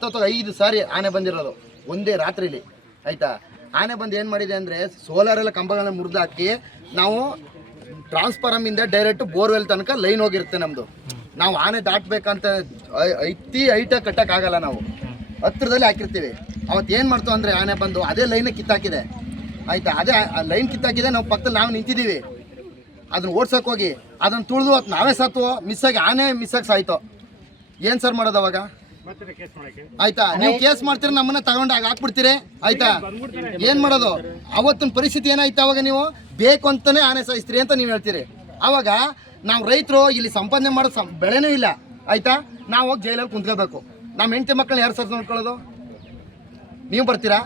ಹತ್ತತ್ತು 5 ಸಾರಿ ಆನೆ ಬಂದಿರೋದು ಒಂದೇ ರಾತ್ರಿಲಿ ಆಯಿತಾ. ಆನೆ ಬಂದು ಏನು ಮಾಡಿದೆ ಅಂದರೆ ಸೋಲಾರ್ ಎಲ್ಲ ಕಂಬಗಳನ್ನ ಮುರಿದಾಕಿ ನಾವು ಟ್ರಾನ್ಸ್ಫಾರಮಿಂದ ಡೈರೆಕ್ಟ್ ಬೋರ್ವೆಲ್ ತನಕ ಲೈನ್ ಹೋಗಿರುತ್ತೆ ನಮ್ಮದು. ನಾವು ಆನೆ ದಾಟಬೇಕಂತ ಹೈಟಾಗಿ ಕಟ್ಟೋಕ್ಕಾಗಲ್ಲ, ನಾವು ಹತ್ತಿರದಲ್ಲಿ ಹಾಕಿರ್ತೀವಿ. ಅವತ್ತು ಏನು ಮಾಡ್ತು ಅಂದರೆ ಆನೆ ಬಂದು ಅದೇ ಲೈನೇ ಕಿತ್ತಾಕಿದೆ ಆಯಿತಾ. ಅದೇ ಲೈನ್ ಕಿತ್ತಾಕಿದೆ, ನಾವು ಪಕ್ಕದಲ್ಲಿ ನಾವು ನಿಂತಿದ್ದೀವಿ. ಅದನ್ನ ಓಡ್ಸೋಕೆ ಹೋಗಿ ಅದನ್ನು ತುಳಿದು ಅದು ನಾವೇ ಸತ್ತು ಮಿಸ್ಸಾಗಿ ಆನೆ ಮಿಸ್ಸಾಗಿ ಸಾಯ್ತು. ಏನು ಸರ್ ಮಾಡೋದು ಅವಾಗ ಆಯ್ತಾ? ನೀವು ಕೇಸ್ ಮಾಡ್ತೀರಿ, ನಮ್ಮನ್ನ ತಗೊಂಡು ಹಾಕ್ಬಿಡ್ತೀರಿ ಆಯ್ತಾ. ಏನು ಮಾಡೋದು? ಅವತ್ತಿನ ಪರಿಸ್ಥಿತಿ ಏನಾಯ್ತು? ಅವಾಗ ನೀವು ಬೇಕು ಅಂತಾನೆ ಆನೆ ಸಾಯಿಸ್ತೀರಿ ಅಂತ ನೀವು ಹೇಳ್ತೀರಿ. ಅವಾಗ ನಾವು ರೈತರು ಇಲ್ಲಿ ಸಂಪಾದನೆ ಮಾಡೋ ಬೆಳೆನೂ ಇಲ್ಲ ಆಯ್ತಾ. ನಾವು ಹೋಗಿ ಜೈಲಲ್ಲಿ ಕುಂತ್ಕೋಬೇಕು. ನಮ್ಮ ಹೆಂಡತಿ ಮಕ್ಕಳನ್ನ ಯಾರು ಸರ್ ನೋಡ್ಕೊಳ್ಳೋದು? ನೀವು ಬರ್ತೀರಾ?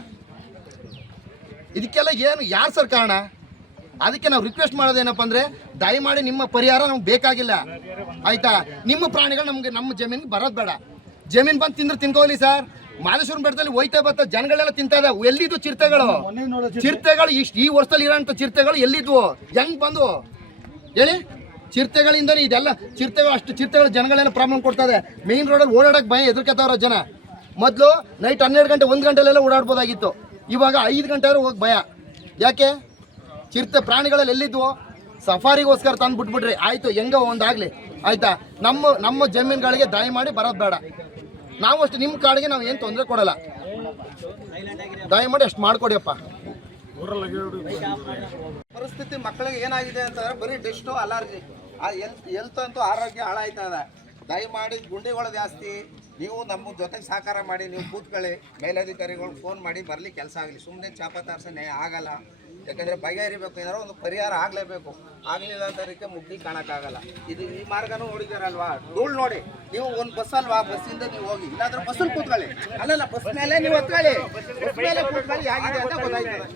ಇದಕ್ಕೆಲ್ಲ ಏನು ಯಾರು ಸರ್ ಕಾರಣ? ಅದಕ್ಕೆ ನಾವು ರಿಕ್ವೆಸ್ಟ್ ಮಾಡೋದೇನಪ್ಪ ಅಂದರೆ ದಯಮಾಡಿ ನಿಮ್ಮ ಪರಿಹಾರ ನಮ್ಗೆ ಬೇಕಾಗಿಲ್ಲ ಆಯಿತಾ. ನಿಮ್ಮ ಪ್ರಾಣಿಗಳು ನಮಗೆ ನಮ್ಮ ಜಮೀನಿಗೆ ಬರೋದು ಬೇಡ. ಜಮೀನು ಬಂದು ತಿಂದ್ರೆ ತಿನ್ಕೋಲಿ ಸರ್. ಮಾದೇಶ್ವರನ ಬೆಟ್ಟದಲ್ಲಿ ಹೋಯ್ತಾ ಬರ್ತಾ ಜನಗಳೆಲ್ಲ ತಿಂತಾ ಇದ್ದಾವೆ. ಎಲ್ಲಿದ್ವು ಚಿರತೆಗಳು? ಈ ವರ್ಷದಲ್ಲಿ ಇರೋಂಥ ಚಿರತೆಗಳು ಎಲ್ಲಿದ್ವು? ಹೆಂಗೆ ಬಂದು ಹೇಳಿ? ಚಿರತೆಗಳಿಂದಲೇ ಇದೆಲ್ಲ. ಚಿರತೆಗಳು ಅಷ್ಟು ಚಿರತೆಗಳು ಜನಗಳೆಲ್ಲ ಪ್ರಾಬ್ಲಮ್ ಕೊಡ್ತದೆ. ಮೇನ್ ರೋಡಲ್ಲಿ ಓಡಾಡೋಕೆ ಭಯ ಎದುರ್ಕೊತಾವ್ರ ಜನ. ಮೊದಲು ನೈಟ್ 12 ಗಂಟೆ 1 ಗಂಟೆಲೆಲ್ಲ ಓಡಾಡ್ಬೋದಾಗಿತ್ತು. ಇವಾಗ 5 ಗಂಟೆ ಆದ್ರೂ ಹೋಗಿ ಭಯ. ಯಾಕೆ? ಚಿರತೆ ಪ್ರಾಣಿಗಳಲ್ಲಿ ಎಲ್ಲಿದ್ವು? ಸಫಾರಿಗೋಸ್ಕರ ತಂದು ಬಿಟ್ಬಿಟ್ರಿ ಆಯಿತು, ಹೆಂಗೋ ಒಂದಾಗಲಿ ಆಯಿತಾ. ನಮ್ಮ ಜಮೀನುಗಳಿಗೆ ದಯಮಾಡಿ ಬರೋದು ಬೇಡ. ನಾವು ಅಷ್ಟು ನಿಮ್ಮ ಕಾಡಿಗೆ ನಾವು ಏನು ತೊಂದರೆ ಕೊಡಲ್ಲ. ದಯಮಾಡಿ ಅಷ್ಟು ಮಾಡಿಕೊಡಿಯಪ್ಪ. ಪರಿಸ್ಥಿತಿ ಮಕ್ಕಳಿಗೆ ಏನಾಗಿದೆ ಅಂತಂದ್ರೆ ಬರೀ ಡೆಸ್ಟು ಅಲರ್ಜಿ, ಹೆಲ್ತ್ ಅಂತೂ ಆರೋಗ್ಯ ಹಾಳಾಯ್ತದೆ. ದಯಮಾಡಿ ಗುಂಡಿಗಳು ಜಾಸ್ತಿ. ನೀವು ನಮ್ಮ ಜೊತೆಗೆ ಸಹಕಾರ ಮಾಡಿ, ನೀವು ಕೂತ್ಕೊಳ್ಳಿ, ಮೇಲಧಿಕಾರಿಗಳು ಫೋನ್ ಮಾಡಿ ಬರಲಿ, ಕೆಲಸ ಆಗಲಿ. ಸುಮ್ಮನೆ ಚಾಪತಾರ್ಸನೆ ಆಗಲ್ಲ. ಯಾಕಂದರೆ ಬಗೆಹರಿಬೇಕು, ಏನಾರೋ ಒಂದು ಪರಿಹಾರ ಆಗಲೇಬೇಕು. ಆಗಲಿಲ್ಲ ಅಂತದಕ್ಕೆ ಮುಗ್ದಿ ಕಾಣೋಕ್ಕಾಗಲ್ಲ. ಇದು ಈ ಮಾರ್ಗನೂ ನೋಡಿದಾರಲ್ವಾ? ಧೂಳು ನೋಡಿ. ನೀವು ಒಂದು ಬಸ್ ಅಲ್ವಾ, ಬಸ್ಸಿಂದ ನೀವು ಹೋಗಿ, ಇಲ್ಲಾಂದ್ರೆ ಬಸ್ಸಲ್ಲಿ ಕೂತ್ಕೊಳ್ಳಿ. ಅಲ್ಲಲ್ಲ, ಬಸ್ ಮೇಲೆ ನೀವು ಹತ್ಕೊಳ್ಳಿ, ಬಸ್ ಮೇಲೆ ಕೂತ್ಕೊಳ್ಳಿ, ಆಗಿದೆ ಅಂತ ಗೊತ್ತಾಯ್ತದೆ.